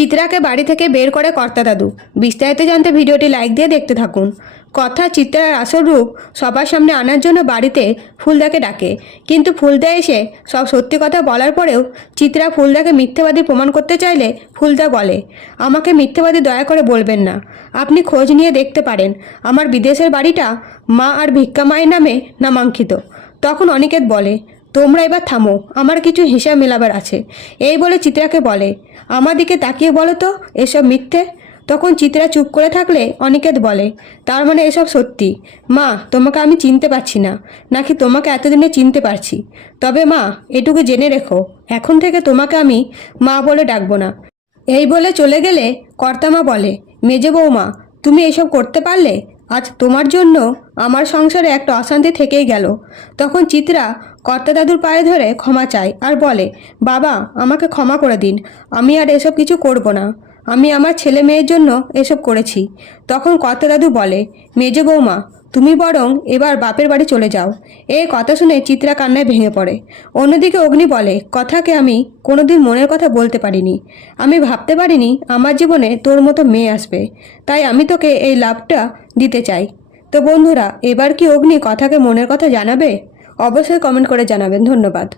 চিত্রাকে বাড়ি থেকে বের করে কর্তা দাদু। বিস্তারিত জানতে ভিডিওটি লাইক দিয়ে দেখতে থাকুন। কথা চিত্রার আসল রূপ সবার সামনে আনার জন্য বাড়িতে ফুলদাকে ডাকে, কিন্তু ফুলদা এসে সব সত্যি কথা বলার পরেও চিত্রা ফুলদাকে মিথ্যেবাদী প্রমাণ করতে চাইলে ফুলদা বলে, আমাকে মিথ্যেবাদী দয়া করে বলবেন না, আপনি খোঁজ নিয়ে দেখতে পারেন আমার বিদেশের বাড়িটা মা আর ভিক্ষা মায়ের নামে নামাঙ্কিত। তখন অনিকেত বলে, তোমরা এবার থামো, আমার কিছু হিসাব মেলাবার আছে। এই বলে চিত্রাকে বলে, আমার দিকে তাকিয়ে বলো তো এসব মিথ্যে। তখন চিত্রা চুপ করে থাকলে অনিকেত বলে, তার মানে এসব সত্যি? মা, তোমাকে আমি চিনতে পারছি না, নাকি তোমাকে এতদিনে চিনতে পারছি? তবে মা, এটুকু জেনে রেখো, এখন থেকে তোমাকে আমি মা বলে ডাকবো না। এই বলে চলে গেলে কর্তামা বলে, মেজে বৌমা, তুমি এসব করতে পারলে? আজ তোমার জন্য আমার সংসারে একটা অশান্তি থেকেই গেল। তখন চিত্রা কর্তা দাদুর পায়ে ধরে ক্ষমা চায় আর বলে, বাবা, আমাকে ক্ষমা করে দিন, আমি আর এসব কিছু করব না, আমি আমার ছেলে মেয়ের জন্য এসব করেছি। তখন কর্তা দাদু বলে, মেজে বৌমা, তুমি বরং এবার বাপের বাড়ি চলে যাও। এই কথা শুনে চিত্রা কান্নায় ভেঙে পড়ে। অন্যদিকে অগ্নি বলে, কথাকে আমি কোনোদিন মনের কথা বলতে পারিনি, আমি ভাবতে পারিনি আমার জীবনে তোর মতো মেয়ে আসবে, তাই আমি তোকে এই লাভটা দিতে চাই। তো বন্ধুরা, এবার কি অগ্নি কথাকে মনের কথা জানাবে? অবশ্যই কমেন্ট করে জানাবেন। ধন্যবাদ।